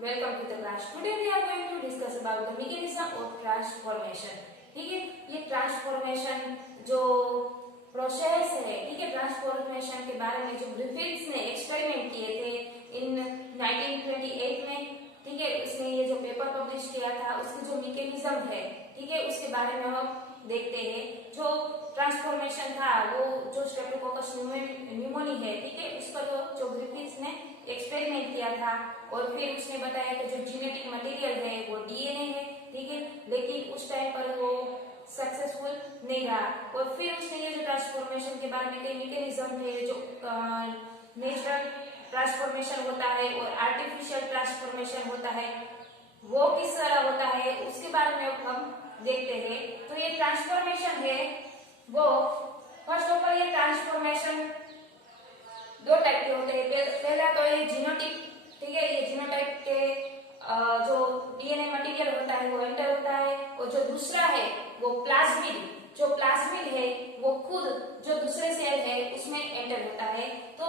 welcome to the class. Today we are going to discuss about the mechanism of transformation. ठीक है, ये transformation जो process है, ठीक है, ट्रांसफॉर्मेशन के बारे में जो ग्रिफिथ्स ने एक्सपेरिमेंट किए थे इन 1928 में, ठीक है, उसने ये जो पेपर पब्लिश किया था उसकी जो मैकेनिज्म है, ठीक है, उसके बारे में हम देखते हैं। जो ट्रांसफॉर्मेशन था वो जो स्ट्रेप्टोकोकस न्यूमोनी है, ठीक है, उस पर जो ग्रिफिथ्स ने एक्सपेरिमेंट किया था और फिर उसने बताया कि जो जेनेटिक मटेरियल है वो डीएनए है, ठीक है, लेकिन उस टाइम पर वो सक्सेसफुल नहीं रहा। और फिर उसने ये जो ट्रांसफॉर्मेशन के बारे में कई मैकेनिज्म थे, जो नेचुरल ट्रांसफॉर्मेशन होता है और आर्टिफिशियल ट्रांसफॉर्मेशन होता है, वो किस तरह होता है उसके बारे में हम देखते हैं। तो ये ट्रांसफॉर्मेशन है वो फर्स्ट ऑफ ऑल ये ट्रांसफॉर्मेशन दो टाइप के होते हैं। पहला तो ये जीनोटाइप, ठीक है, ये जीनोटाइप के जो डीएनए मटेरियल होता है वो एंटर होता है, और जो दूसरा है वो प्लाज्मिड, जो प्लाज्मिड है वो खुद जो दूसरे सेल है उसमें एंटर होता है। तो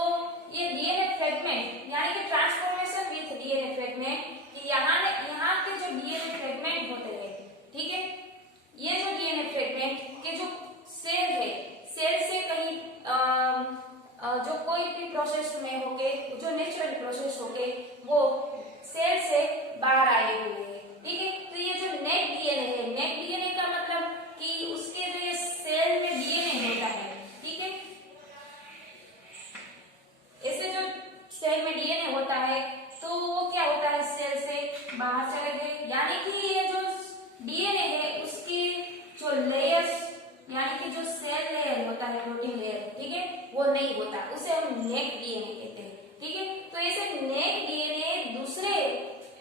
ये डीएनए फ्रेगमेंट यानी कि ट्रांसफॉर्मेशन विथ डीएनए फ्रेगमेंट, कि यहाँ के जो डीएनए फ्रेगमेंट होते हैं, ठीक है, ये जो डीएनए फ्रेगमेंट के जो सेल है, सेल से कहीं जो कोई भी प्रोसेस में होके, जो नेचुरल प्रोसेस होके वो सेल से बाहर आए हुए हैं, ठीक है। तो ये जो नेट डीएनए है, नेट डीएनए का मतलब कि उसके जो ये सेल में डीएनए होता है, ठीक है, ऐसे जो सेल में डीएनए होता है तो वो क्या होता है, सेल से बाहर चले गए, यानी कि ये जो डीएनए है उसकी जो लेयर्स यानी कि जो सेल लेयर होता है, प्रोटीन लेयर, ठीक है, वो नहीं होता, उसे हम नेक डीएनए कहते हैं, ठीक है। तो ऐसे नेक डीएनए दूसरे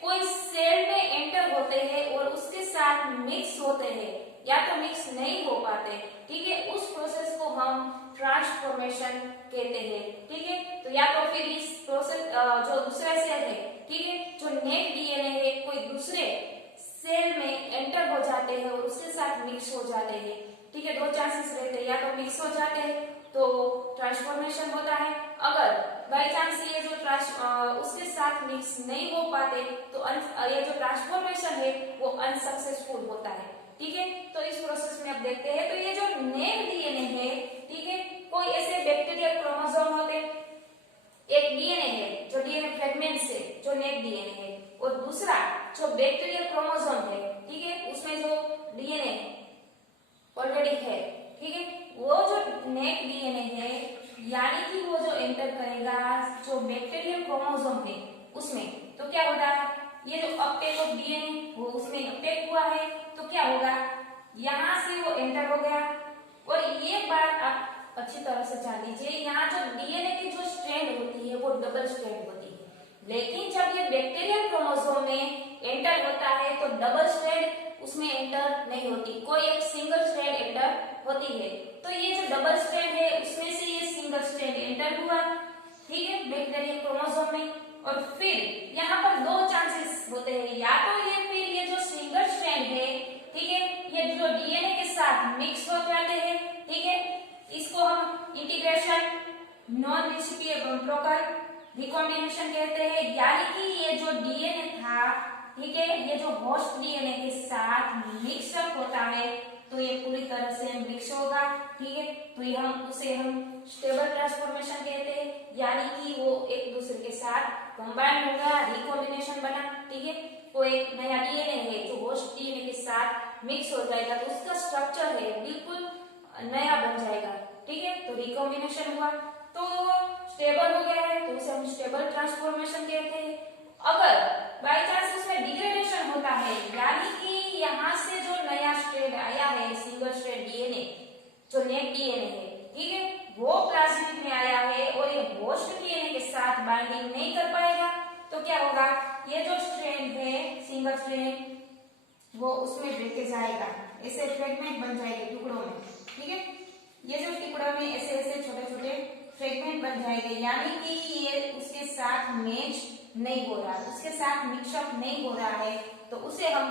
कोई सेल में एंटर होते हैं और उसके साथ मिक्स होते हैं, या तो मिक्स नहीं हो पाते, ठीक है, उस प्रोसेस को हम ट्रांसफॉर्मेशन कहते हैं, ठीक है। तो या तो फिर इस प्रोसेस जो दूसरा सेल है, ठीक है, जो नेक डीएनए है कोई दूसरे सेल में एंटर हो जाते हैं और उसके साथ मिक्स हो जाते हैं, ठीक है, दो चांसेस रहते हैं, या तो मिक्स हो जाते हैं तो ट्रांसफॉर्मेशन होता है, अगर बाय चांस ये जो उसके साथ मिक्स नहीं हो पाते तो ये जो ट्रांसफॉर्मेशन है वो अनसक्सेसफुल होता है, ठीक है। तो इस प्रोसेस में अब देखते हैं। तो ये जो नेक डीएनए है, ठीक है, कोई ऐसे बैक्टीरियल क्रोमोसोम होते, एक डीएनए है जो डीएनए फ्रेगमेंट से जो नेक डीएनए है, और दूसरा जो बैक्टीरियल क्रोमोसोम है, ठीक है, उसमें जो डीएनए ऑलरेडी है, ठीक है, वो जो नेक डीएनए है यानी कि वो जो एंटर करेगा जो बैक्टीरियल क्रोमोसोम है उसमें, तो क्या होगा, ये जो अपटेक ऑफ डीएनए वो उसमें अपटेक हुआ है, तो क्या होगा, यहाँ से वो एंटर हो गया। और ये बात आप अच्छी तरह से जान लीजिए, यहाँ जो डीएनए की जो स्ट्रैंड होती है वो डबल स्ट्रैंड होती है, लेकिन जब ये बैक्टीरियल क्रोमोसोम में एंटर होता है तो डबल स्ट्रैंड उसमें एंटर नहीं होती, कोई एक सिंगल स्ट्रैंड एंटर होती है। तो ये जो डबल स्ट्रैंड है उसमें से ये सिंगल स्ट्रैंड एंटर हुआ, ठीक है, बैक्टीरियल क्रोमोसोम में, और फिर यहाँ पर दो चांसेस होते हैं, या तो ये फिर ये जो सिंगल स्ट्रैंड है, ठीक है, ये जो डीएनए के साथ मिक्स हो जाते हैं, ठीक है, इसको हम इंटीग्रेशन नॉन रेसिप्रोकल रिकॉम्बिनेशन कहते हैं, यानी कि ये जो डीएनए था, ठीक है, ये जो होस्ट डीएनए के साथ मिक्सअप होता है तो ये पूरी तरह से मिक्स होगा, ठीक है। तो ये उसे हम स्टेबल ट्रांसफॉर्मेशन कहते हैं, यानी कि वो एक दूसरे के साथ कंबाइन होगा, रिकॉम्बिनेशन बना, ठीक है, कोई एक नया डीएनए है जो होस्ट डीएनए के साथ मिक्स हो जाएगा तो उसका स्ट्रक्चर है बिल्कुल नया बन जाएगा, ठीक है। तो रिकॉम्बिनेशन हुआ तो स्टेबल हो गया है तो उसे हम स्टेबल ट्रांसफॉर्मेशन कहते हैं। अगर बाय चांस उसमें डिग्रेडेशन होता है, यानी कि यहाँ से जो नया स्ट्रैंड आया है, सिंगल स्ट्रैंड डीएनए जो नेक डीएनए है, ठीक है, वो प्लाज्मिड में आया है और ये होस्ट डीएनए के साथ बाइंडिंग नहीं कर पाएगा, तो क्या होगा, ये जो स्ट्रैंड है सिंगल स्ट्रैंड वो उसमें ब्रेकेज आएगा, ऐसे फ्रेगमेंट बन जाएंगे टुकड़ों में, ठीक है, ये जो टुकड़ों में ऐसे ऐसे छोटे छोटे फ्रेगमेंट बन जाएंगे, यानी कि ये उसके साथ मैच नहीं हो रहा, उसके साथ मिक्सअप नहीं हो रहा है, तो उसे हम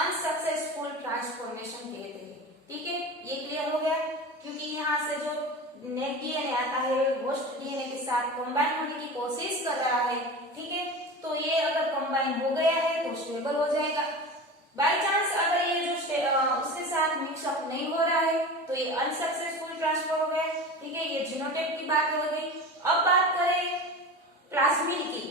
अनसक्सेसफुल ट्रांसफॉर्मेशन कहते हैं, ठीक है। ये क्लियर हो गया, क्योंकि यहाँ से जो नेक डीएनए आता है होस्ट डीएनए के साथ कंबाइन होने की कोशिश कर रहा है, ठीक है, तो ये अगर कंबाइन हो स्टेबल हो जाएगा। बाय चांस अगर ये जो उसके साथ मिक्सअप नहीं हो रहा है तो ये अनसक्सेसफुल ट्रांसफर हो गया। ठीक है, ये जीनोटाइप की बात हो गई। अब बात करें प्लाज्मिड की।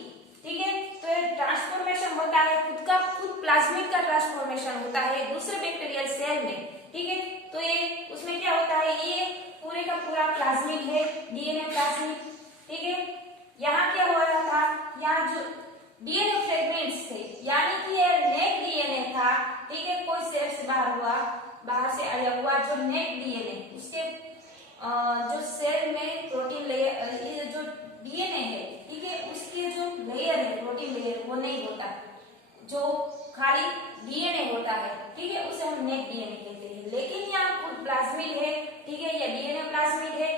ठीक है, तो ये ट्रांसफॉर्मेशन होता है, खुद प्लाज्मिड का ट्रांसफॉर्मेशन होता है दूसरे बैक्टीरियल सेल में। ठीक है, तो ये उसमें क्या होता है, ये पूरे का पूरा प्लाज्मिड है, डीएनए प्लाज्मिड। ठीक है, यहाँ क्या हो रहा था, यहाँ जो डीएनए फ्रेगमेंट्स थे, यानी कि ये नेक डीएनए था। ठीक है, कोई सेल से बाहर से आया हुआ जो नेक डीएनए, उसके जो सेल में प्रोटीन लेयर, ये जो डीएनए है, ठीक है, उसके जो लेयर है, प्रोटीन लेयर, वो नहीं होता, जो खाली डीएनए होता है। ठीक है, उसे हम नेक डीएनए कहते हैं। लेकिन यहाँ खुद प्लाज्मिड है। ठीक है, या डीएनए प्लाज्मिड है,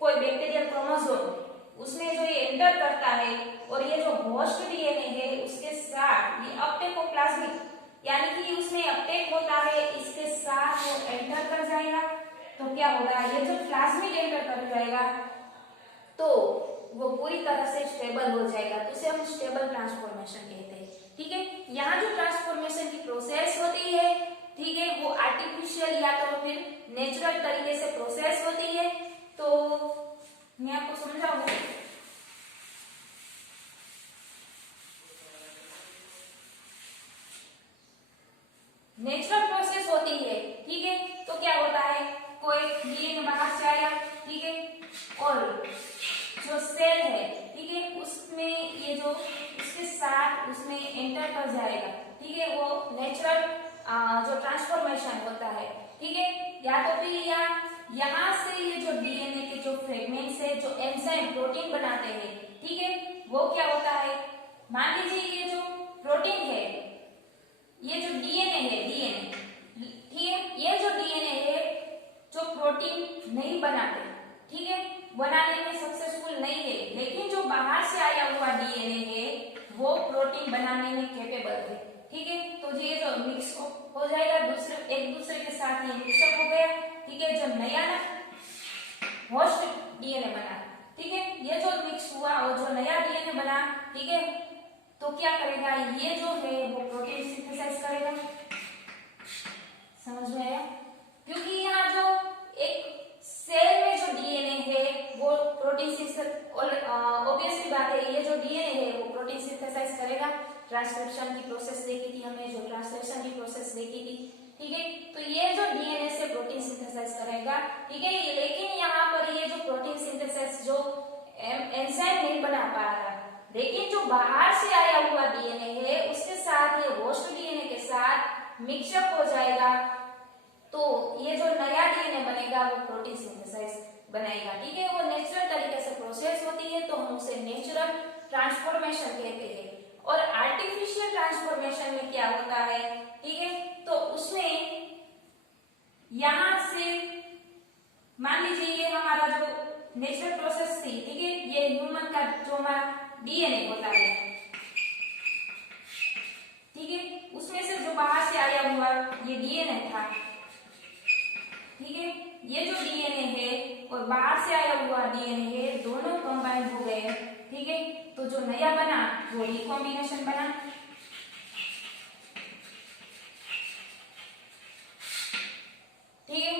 कोई बैक्टीरियल क्रोमोसोम उसमें जो ये एंटर करता है, और ये जो होस्ट डीएनए है उसके साथ ये अपटेक ऑफ प्लाज्मिड, यानी कि उसमें अपटेक होता है, इसके साथ वो एंटर कर जाएगा। तो क्या होगा, ये जो प्लाज्मिड एंटर कर जाएगा तो वो पूरी तरह से स्टेबल हो जाएगा, तो उसे हम स्टेबल ट्रांसफॉर्मेशन कहते हैं। ठीक है, यहाँ जो ट्रांसफॉर्मेशन की प्रोसेस होती है, ठीक है, वो आर्टिफिशियल या तो फिर नेचुरल तरीके से प्रोसेस होती है। तो मैं आपको समझाऊंगी। नेचुरल प्रोसेस होती है। ठीक है, तो क्या होता है, कोई डीएनए बाहर से आया, ठीक है, और जो सेल है, ठीक है, उसमें ये जो उसके साथ उसमें एंटर कर जाएगा। ठीक है, वो नेचुरल जो ट्रांसफॉर्मेशन होता है। ठीक है, या तो फिर यहाँ से ये जो डीएनए के जो फ्रेगमेंट्स है, जो एंजाइम प्रोटीन बनाते हैं, ठीक है, वो क्या होता है, मान लीजिए ये जो प्रोटीन है, ये जो डीएनए है, डीएनए, ठीक है, ये जो डीएनए है जो प्रोटीन नहीं बनाते, ठीक है, बनाने में सक्सेसफुल नहीं है, लेकिन जो बाहर से आया हुआ डीएनए है वो प्रोटीन बनाने में कैपेबल है। ठीक है, तो ये जो मिक्स हो जाएगा, एक दूसरे के साथ ये मिक्सअप हो गया। ठीक है, जब नया ना होस्ट डीएनए बना, ठीक है, ये जो मिक्स हुआ और जो नया डीएनए बना, ठीक है, तो क्या करेगा, ये जो है वो प्रोटीन सिंथेसाइज करेगा। समझ में आया? क्योंकि यहाँ जो एक सेल में जो डीएनए है वो प्रोटीन ऑब्वियसली बात है, ये जो डीएनए है वो प्रोटीन सिंथेसाइज करेगा। ट्रांसक्रिप्शन की प्रोसेस देखी थी हमने, जो ट्रांसलेशन की प्रोसेस देखी थी। ठीक है, तो ये जो डीएनए से प्रोटीन सिंथेसाइज करेगा। ठीक है, लेकिन यहाँ पर ये जो प्रोटीन सिंथेसाइज जो एंजाइम नहीं बना पा रहा, लेकिन जो बाहर से आया हुआ डीएनए है उसके साथ ये होस्ट डीएनए के साथ मिक्सअप हो जाएगा, तो ये जो नया डीएनए बनेगा वो प्रोटीन सिंथेसाइज बनाएगा। ठीक है, वो नेचुरल तरीके से प्रोसेस होती है, तो हम उसे नेचुरल ट्रांसफॉर्मेशन कहते हैं। और आर्टिफिशियल ट्रांसफॉर्मेशन में क्या होता है, ठीक है, तो उसमें यहां से मान लीजिए ये हमारा जो नेचुरल प्रोसेस थी, ठीक है, ये ह्यूमन का जो हमारा डीएनए होता है, ठीक है, उसमें से जो बाहर से आया हुआ ये डीएनए था, ठीक है, ये जो डीएनए है और बाहर से आया हुआ डीएनए है, दोनों कंबाइन हो गए। ठीक है, तो जो नया बना वो रिकॉम्बिनेशन बना। ठीक है,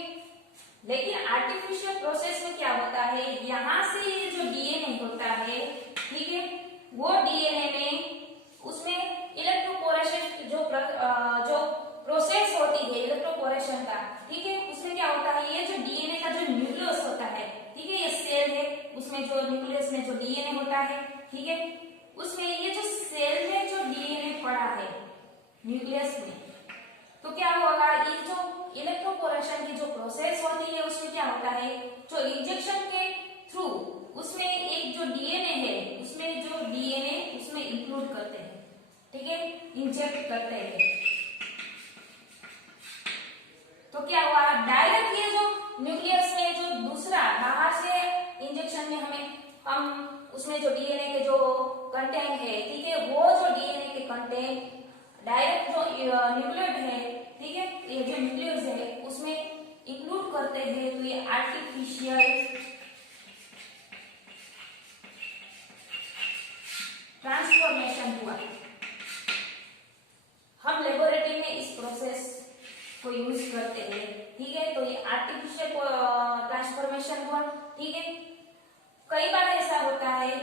लेकिन आर्टिफिशियल प्रोसेस में क्या होता है, यहां से ये जो डीएनए होता है, ठीक है, वो डीएनए में उसमें इलेक्ट्रोपोरेशन जो प्रोसेस होती है इलेक्ट्रोपोरेशन का, ठीक है, उसमें क्या होता है, ये जो डीएनए का जो न्यूक्लियस होता है, ठीक है, ये सेल है, उसमें जो न्यूक्लियस में जो डीएनए होता है, ठीक है, उसमें ये जो सेल में जो डीएनए पड़ा है न्यूक्लियस में, तो क्या होगा, ये जो इलेक्ट्रोपोरेशन की जो प्रोसेस होती है उसमें क्या होता है, जो इंजेक्शन के थ्रू उसमें एक जो डीएनए है उसमें जो डीएनए उसमें इंक्लूड करते हैं, ठीक है, इंजेक्ट करते हैं, तो क्या हुआ, डायरेक्ट ये जो न्यूक्लियस में जो दूसरा बाहर से इंजेक्शन में हम उसमें जो डीएनए के जो कंटेंट है, ठीक है, वो जो डीएनए के कंटेंट डायरेक्ट जो न्यूक्लियोइड है, ठीक है, ये जो न्यूक्लियस है उसमें इंक्लूड करते हैं, तो ये आर्टिफिशियल ट्रांसफॉर्मेशन हुआ। प्रोसेस को यूज करते हैं, ठीक है। तो ये आर्टिफिशियल ट्रांसफॉर्मेशन हुआ, ठीक है। कई बार ऐसा होता है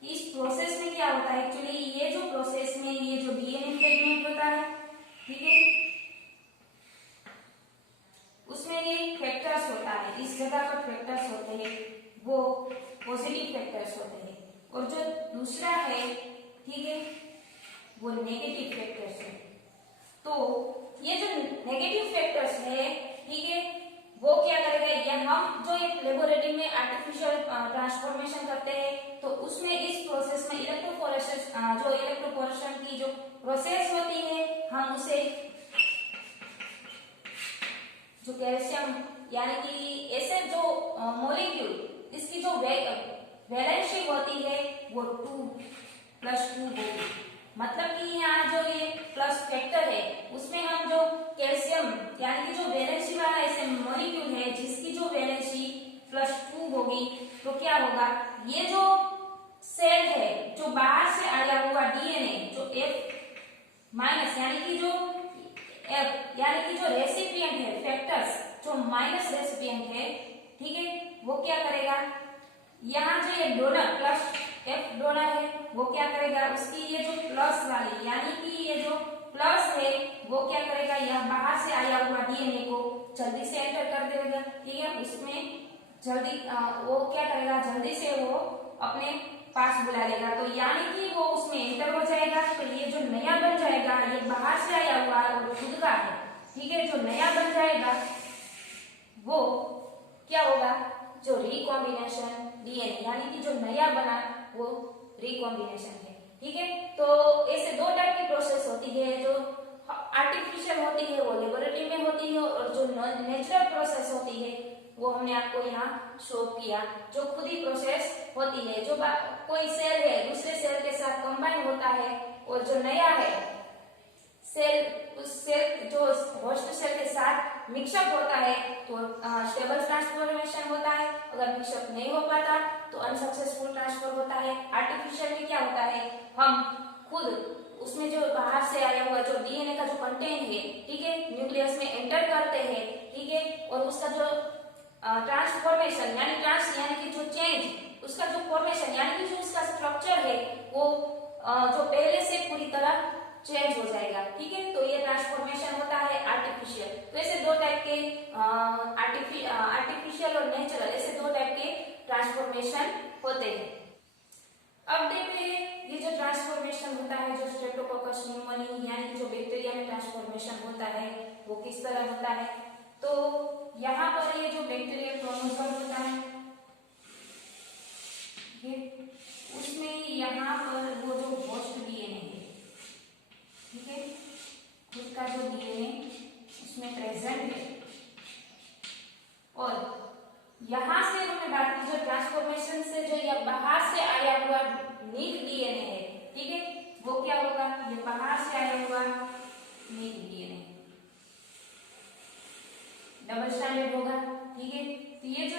कि इस प्रोसेस में क्या होता है, एक्चुअली ये जो प्रोसेस में ये जो डीएनए फ्रेगमेंट होता है, ठीक है, उसमें ये फैक्टर्स होता है, इस जगह पर फैक्टर्स होते हैं, वो पॉजिटिव फैक्टर्स होते हैं, और जो दूसरा है, ठीक है, वो नेगेटिव फैक्टर्स है। तो ये जो नेगेटिव फैक्टर्स है, ठीक है, वो क्या करेगा, या हम जो एक लेबोरेटरी में आर्टिफिशियल ट्रांसफॉर्मेशन करते हैं, तो उसमें इस प्रोसेस में इलेक्ट्रोफोरेशन, जो इलेक्ट्रोफोरेशन की जो प्रोसेस होती है, हम उसे जो कैल्शियम यानी कि ऐसे जो मॉलिक्यूल, इसकी जो वैलेंसी होती है वो 2+2 होगी। मतलब कि यहाँ जो ये प्लस फैक्टर है, उसमें हम जो कैल्शियम यानी कि जो वैलेंसी वाला ऐसे मॉलिक्यूल है जिसकी जो वैलेंसी +2 होगी, तो क्या होगा, ये जो सेल है, जो बाहर से आया हुआ डीएनए, जो F- यानी कि जो यानी कि जो रेसिपिएंट है, फैक्टर्स जो माइनस रेसिपिएंट है, ठीक है, वो क्या करेगा, यहाँ जो ये डोनर प्लस F डोनर है, वो क्या करेगा, उसकी ये जो प्लस वाली यानी कि ये जो प्लस है, वो क्या करेगा, यह बाहर से आया हुआ डीएनए को जल्दी से एंटर कर देगा, ठीक है, उसमें जल्दी वो क्या करेगा, जल्दी से वो अपने पास बुला लेगा। तो यानी कि वो उसमें एंटर हो जाएगा, तो ये जो नया बन जाएगा, ये बाहर से आया हुआ और खुद का है, ठीक है, जो नया बन जाएगा वो क्या होगा, जो रिकॉम्बिनेशन डीएनए यानी कि जो नया बना वो रिकॉम्बिनेशन है, ठीक है। तो ऐसे दो टाइप की प्रोसेस होती है, जो आर्टिफिशियल होती है वो लेबोरेटरी में होती है, और जो नेचुरल प्रोसेस होती है वो हमने आपको यहाँ शो किया, जो खुद ही प्रोसेस होती है, जो कोई सेल है दूसरे सेल के साथ कंबाइन होता है, और जो नया है सेल उस सेल जो होस्ट सेल के साथ मिक्सअप होता है, तो स्टेबल ट्रांसफॉर्मेशन होता है। अगर मिक्सअप नहीं हो पाता तो अनसक्सेसफुल ट्रांसफर होता है। आर्टिफिशियल में क्या होता है, हम खुद उसमें जो बाहर से आया हुआ जो डीएनए का जो कंटेंट है, ठीक है, न्यूक्लियस में एंटर करते हैं, ठीक है, और उसका जो ट्रांसफॉर्मेशन यानी कि जो चेंज, उसका जो फॉर्मेशन यानी कि जो उसका स्ट्रक्चर है, वो जो पहले से पूरी तरह चेंज हो जाएगा, ठीक है। तो ये ट्रांसफॉर्मेशन होता है आर्टिफिशियल। तो ऐसे दो टाइप के आर्टिफिशियल और नेचुरल, ऐसे दो टाइप के ट्रांसफॉर्मेशन होते हैं। अब देखते हैं ये जो ट्रांसफॉर्मेशन होता है, जो स्ट्रेप्टोकोकस न्यूमोनी यानी कि जो बैक्टीरिया में ट्रांसफॉर्मेशन होता है, वो किस तरह होता है। तो यहाँ पर ये जो बैक्टीरिया क्रोमोसोम होता है, उसमें यहाँ पर वो जो होस्ट डीएनए है, ठीक है, खुद का जो डीएनए उसमें प्रेजेंट है, और यहाँ से हमने बात की जो ट्रांसफॉर्मेशन से जो ये बाहर से आया हुआ नीक डीएनए है, ठीक है, वो क्या होगा, ये बाहर से आया हुआ नीक डीएनए डबल स्ट्रैंडेड होगा, ठीक है। तो ये जो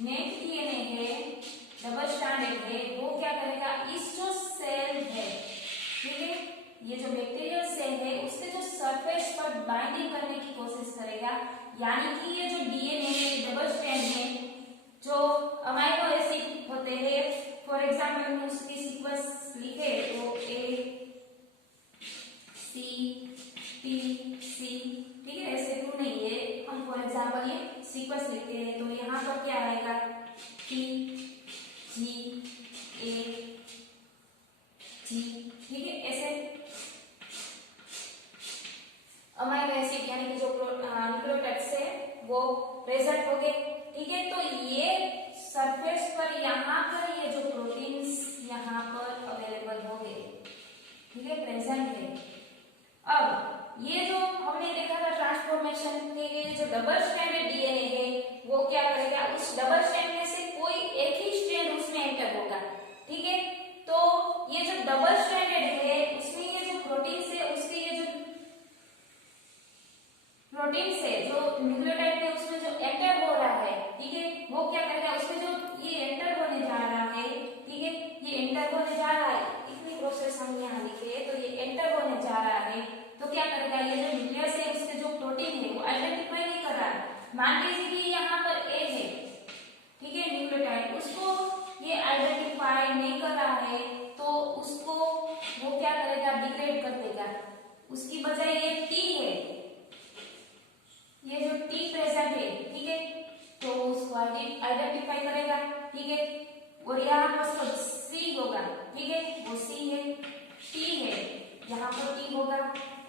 नेक डीएनए है, डबल स्ट्रैंडेड है, वो क्या करेगा, इस जो सेल है, ठीक है, ये जो बैक्टीरियल सेल है, उसके जो सरफेस पर बाइंडिंग करने की कोशिश करेगा, यानी कि ये जो डीएनए है, डबल स्ट्रैंड है, जो अमाइनो एसिड होते हैं, फॉर एग्जांपल हम उसकी सीक्वेंस लिखे तो A-C-T-C, ठीक है, ऐसे क्यों नहीं है, हम फॉर एग्जांपल ये सीक्वेंस लिखते हैं, तो यहाँ पर क्या आएगा, T-G-A-G, ठीक है, ऐसे अमाइनो एसिड यानी कि जो न्यूक्लियोटाइड्स है वो प्रेजेंट हो गए, ठीक है। तो ये सरफेस पर यहाँ पर ये जो प्रोटीन्स यहाँ पर अवेलेबल हो गए, ठीक है, प्रेजेंट है। अब ये जो हमने देखा था ट्रांसफॉर्मेशन के लिए जो डबल स्ट्रैंडेड डीएनए है, वो क्या करेगा, उस डबल स्ट्रैंड में से कोई एक ही स्ट्रैंड उसमें एंटर होगा, ठीक है। तो ये जो डबल स्ट्रैंडेड है, उसमें ये जो प्रोटीन से उसके ये जो प्रोटीन से जो न्यूक्लियोटाइड है उसमें जो एंटर हो रहा है, ठीक है, वो क्या करेगा, उसमें जो ये एंटर होने जा रहा है, ठीक है, ये एंटर होने जा रहा है, इतनी प्रोसेस हम यहाँ लिखे, तो ये एंटर होने जा रहा है, तो क्या करेगा, ये जो न्यूक्लियस है उसके जो प्रोटीन है वो आइडेंटिफाई नहीं कर रहा है। मान लीजिए कि यहाँ पर ए है, ठीक है, न्यूक्लियोटाइड, उसको ये आइडेंटिफाई नहीं कर रहा है, तो उसको वो क्या करेगा, डिग्रेड कर देगा। उसकी बजाय ये टी है, ये जो टी प्रेजेंट है, ठीक है, तो उसको आइडेंटिफाई करेगा, ठीक है। और यहाँ पर सी होगा, ठीक है, वो सी है, टी है, यहाँ पर टी होगा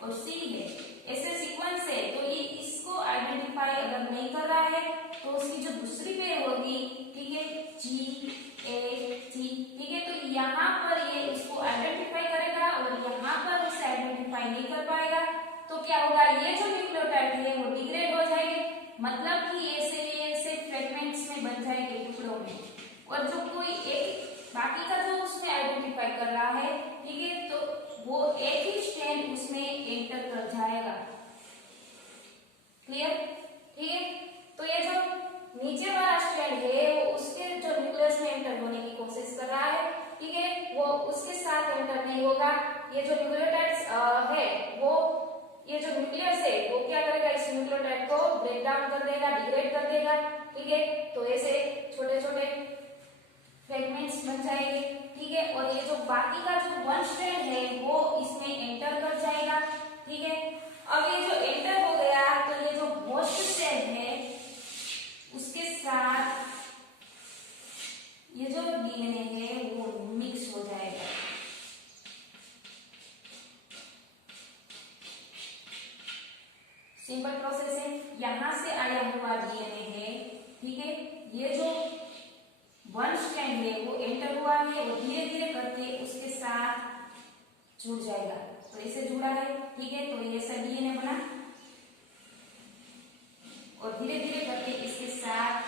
और सी है, ऐसे सीक्वेंस है। तो ये इसको आइडेंटिफाई अगर नहीं कर रहा है तो उसकी जो दूसरी पेयर होगी, ठीक है, जी ए टी, ठीक है, तो यहाँ पर ये इसको आइडेंटिफाई करेगा और यहाँ पर उसे आइडेंटिफाई नहीं कर पाएगा। तो क्या होगा, ये जो न्यूक्लियोटाइड है वो डिग्रेड हो जाएंगे, मतलब कि ऐसे फ्रेगमेंट्स में बन जाएंगे, टुकड़ों में। और जो कोई एक बाकी का जो उसमें आइडेंटिफाई कर रहा है, ठीक है, तो वो एक ही स्ट्रैंड उसमें एंटर कर जाएगा। क्लियर, ठीक है। तो ये जो नीचे वाला स्ट्रैंड है वो उसके जो न्यूक्लियस में एंटर होने की कोशिश कर रहा है, ठीक है, वो उसके साथ एंटर नहीं होगा। ये जो न्यूक्लियोटाइड्स है वो, ये जो न्यूक्लियस है वो क्या करेगा, इस न्यूक्लियोटाइड को ब्रेक डाउन कर देगा, डिग्रेड कर देगा, ठीक है। तो ऐसे छोटे छोटे फ्रेगमेंट्स बन जाएंगे, ठीक है। और ये जो बाकी का जो वन स्ट्रैंड है वो इसमें एंटर कर जाएगा, ठीक है। अब ये जो एंटर हो गया तो ये जो होस्ट सेल है उसके साथ ये जो डीएनए है वो मिक्स हो जाएगा। सिंपल प्रोसेस है, यहां से आया हुआ डीएनए है, ठीक है, ये जो वन स्ट्रैंड है वो एंटर हुआ है, वो धीरे धीरे करके उसके साथ जुड़ जाएगा। तो इसे जुड़ा है, ठीक है, तो ये सब डीएनए बना और धीरे धीरे करके इसके साथ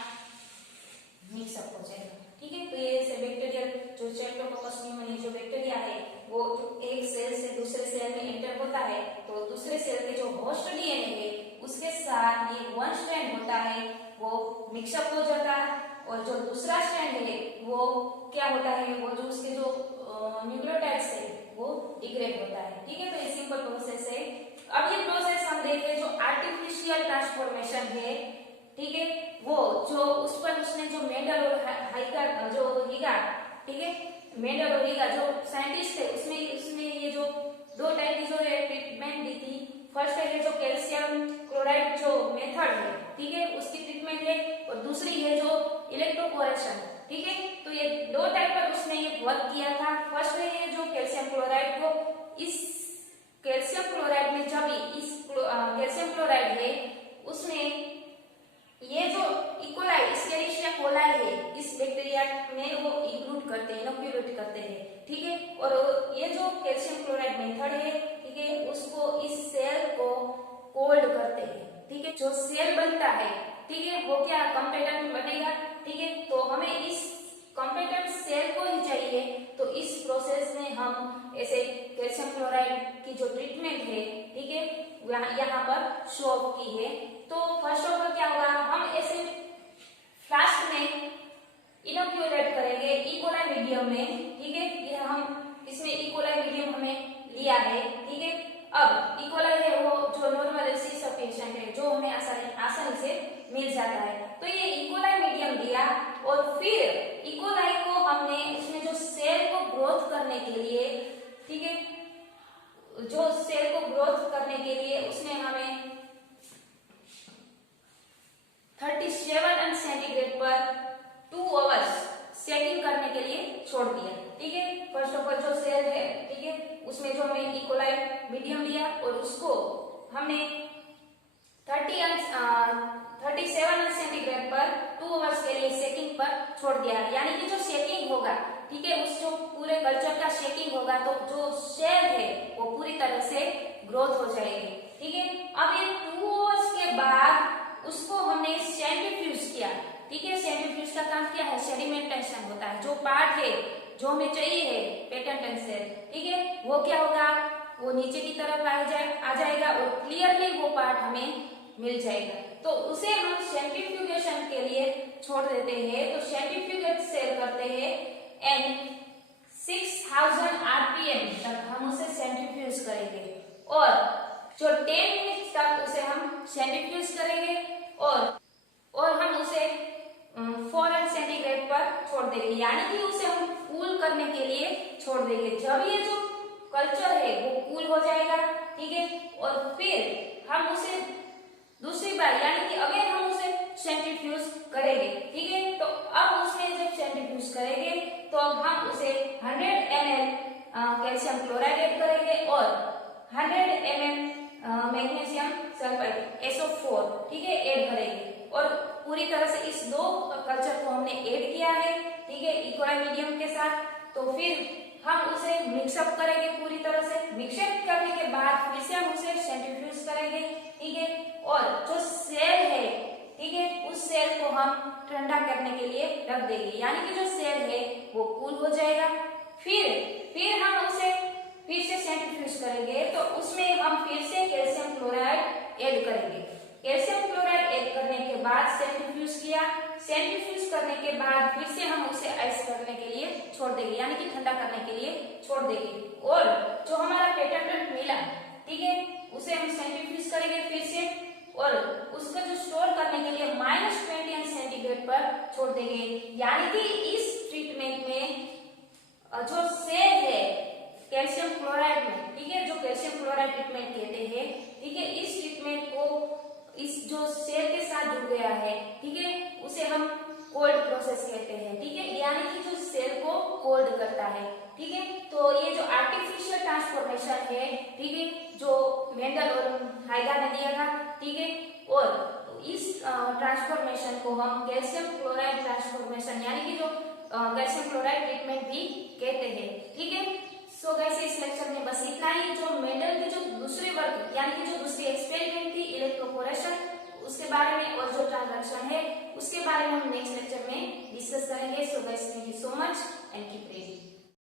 मिक्सअप हो जाएगा, ठीक है। तो ये ऐसे बैक्टीरियल जो स्ट्रेप्टोकोकस न्यूमोनिया जो बैक्टीरिया है वो एक सेल से दूसरे सेल में एंटर होता है, तो दूसरे सेल के जो होस्ट डीएनए है उसके साथ ये वन स्ट्रैंड होता है वो मिक्सअप हो जाता है, और जो दूसरा स्ट्रैंड है वो क्या होता है, वो जो उसके जो न्यूक्लियोटाइड्स है वो डिग्रेड होता है, ठीक है। तो ये सिंपल प्रोसेस है। अब ये प्रोसेस हम देखें जो आर्टिफिशियल ट्रांसफॉर्मेशन है, ठीक है, वो जो उस पर उसने जो मेंडल और हाइगर जो हीगा, ठीक है, मेंडल और हीगा जो साइंटिस्ट थे उसने ये जो दो टाइप की जो ट्रीटमेंट दी थी। फर्स्ट है ये जो कैल्शियम क्लोराइड जो मेथड है, ठीक है, उसकी ट्रीटमेंट है, और दूसरी है जो इलेक्ट्रोपोरेशन, ठीक है। तो ये दो टाइप पर उसने ये वर्क किया था। फर्स्ट है ये जो कैल्शियम क्लोराइड को, इस कैल्शियम क्लोराइड में जब इस कैल्शियम क्लोराइड है उसमें ये जो इकोलाई एस्केरिशिया कोलाई है इस बैक्टीरिया में वो इंक्लूड करते हैं, इनोक्यूलेट करते हैं, ठीक है। और ये जो कैल्शियम क्लोराइड मेथड है, ठीक है, उसको इस सेल को कोल्ड करते हैं, ठीक है। जो सेल बनता है, ठीक है, वो क्या कॉम्पिटेंट बनेगा, ठीक है। तो हमें इस कॉम्पिटेंट सेल को ही चाहिए, तो इस प्रोसेस में हम ऐसे कैल्शियम क्लोराइड की जो ट्रीटमेंट है, ठीक है, यहाँ पर शो ऑफ की है। तो फर्स्ट ऑफ ऑल क्या होगा, हम ऐसे फ्लास्क में इनोक्यूलेट करेंगे इकोलाई मीडियम में, ठीक है। ये हम इसमें इकोलाई मीडियम हमें लिया है, ठीक है। अब इकोलाई है वो जो नॉर्मल सफिशिएंट है जो हमें आसानी से मिल जाता है। तो ये इकोलाई मीडियम दिया और फिर इकोलाई को हमने उसमें जो सेल को ग्रोथ करने के लिए, ठीक है, जो सेल को ग्रोथ करने के लिए उसने हमें 37 सेंटीग्रेड पर 2 आवर्स सेटिंग करने के लिए छोड़ दिया, ठीक है। फर्स्ट ऑफ ऑल जो सेल है, ठीक है, उसमें जो हमें इकोलाई मीडियम लिया और उसको हमने 37 सेंटीग्रेड पर 2 आवर्स के लिए सेकिंग पर छोड़ दिया। यानी कि जो शेकिंग होगा, ठीक है, उस जो पूरे कल्चर का शेकिंग होगा तो जो सेल है वो पूरी तरह से ग्रोथ हो जाएगी, ठीक है। अब ये 2 आवर्स के बाद उसको हमने सेंट्रीफ्यूज किया, ठीक है। सेंट्रीफ्यूज का काम क्या है, सेडिमेंटेशन होता है। जो पार्ट है जो हमें चाहिए है पेटेंट सेल, ठीक है, वो क्या होगा, वो नीचे की तरफ आ जाएगा और क्लियरली वो पार्ट हमें मिल जाएगा। तो उसे हम सेंट्रीफ्यूगेशन के लिए छोड़ देते हैं। तो सेंट्रीफ्यूगेट सेल करते हैं एंड 6000 आरपीएम तक हम उसे सेंट्रीफ्यूज करेंगे और जो 10 मिनट तक उसे हम सेंट्रीफ्यूज करेंगे और हम उसे 400 सेंटीग्रेड पर छोड़ देंगे, यानी कि उसे हम कूल करने के लिए छोड़ देंगे। जब ये जो कल्चर है वो कूल हो जाएगा, ठीक है, और फिर हम उसे दूसरी बार यानी कि अगेन हम उसे सेंट्रीफ्यूज करेंगे, ठीक है। तो अब उसमें जब सेंट्रीफ्यूज करेंगे तो हम उसे 100 ml कैल्शियम क्लोराइड ऐड करेंगे और 100 ml मैग्नीशियम सल्फाइड SO4, ठीक है, ऐड करेंगे और पूरी तरह से इस दो कल्चर को हमने ऐड किया है, ठीक है, इक्वल मीडियम के साथ। तो फिर हम उसे मिक्सअप करेंगे पूरी तरह से। मिक्सअप करने के बाद फिर से हम उसे सेंट्रीफ्यूज करेंगे, ठीक है, और जो सेल है, ठीक है, उस सेल को हम ठंडा करने के लिए रख देंगे, यानी कि जो सेल है वो कूल हो जाएगा। फिर हम उसे फिर से सेंट्रीफ्यूज करेंगे तो उसमें हम फिर से कैल्शियम क्लोराइड ऐड करेंगे। कैल्शियम क्लोराइड ऐड करने के बाद सेंट्रीफ्यूज किया, सेंट्रीफ्यूज करने के बाद फिर से हम उसे आइस करने के लिए छोड़ देंगे, यानी कि ठंडा करने के लिए छोड़ देंगे। और जो हमारा पेटेंट मिला, ठीक है, उसे हम सेंट्रीफ्यूज करेंगे फिर से और उसको जो स्टोर करने के लिए -20 सेंटीग्रेड पर छोड़ देंगे, यानी कि इस ट्रीटमेंट में जो सेल है कैल्शियम क्लोराइड में, ठीक है, जो कैल्शियम क्लोराइड ट्रीटमेंट कहते हैं, ठीक है, इस ट्रीटमेंट को इस जो सेल के साथ जुड़ गया है, ठीक है, उसे हम कोल्ड प्रोसेस कहते हैं, ठीक है, यानी कि जो सेल को कोल्ड करता है, ठीक है। तो ये जो आर्टिफिशियल ट्रांसफॉर्मेशन है, ठीक है, जो मेंडल और हाइगा ने दिया था, ठीक है, और इस ट्रांसफॉर्मेशन को हम कैल्शियम क्लोराइड ट्रांसफॉर्मेशन यानी कि जो कैल्शियम क्लोराइड ट्रीटमेंट भी कहते हैं, ठीक है। सो गाइस इस लेक्चर में बस इतना ही। जो मेंडल के जो दूसरे वर्क यानी कि जो दूसरी एक्सपेरिमेंट थी इलेक्ट्रोपोरेशन, उसके बारे में और जो ट्रांजैक्शन है उसके बारे में हम नेक्स्ट लेक्चर में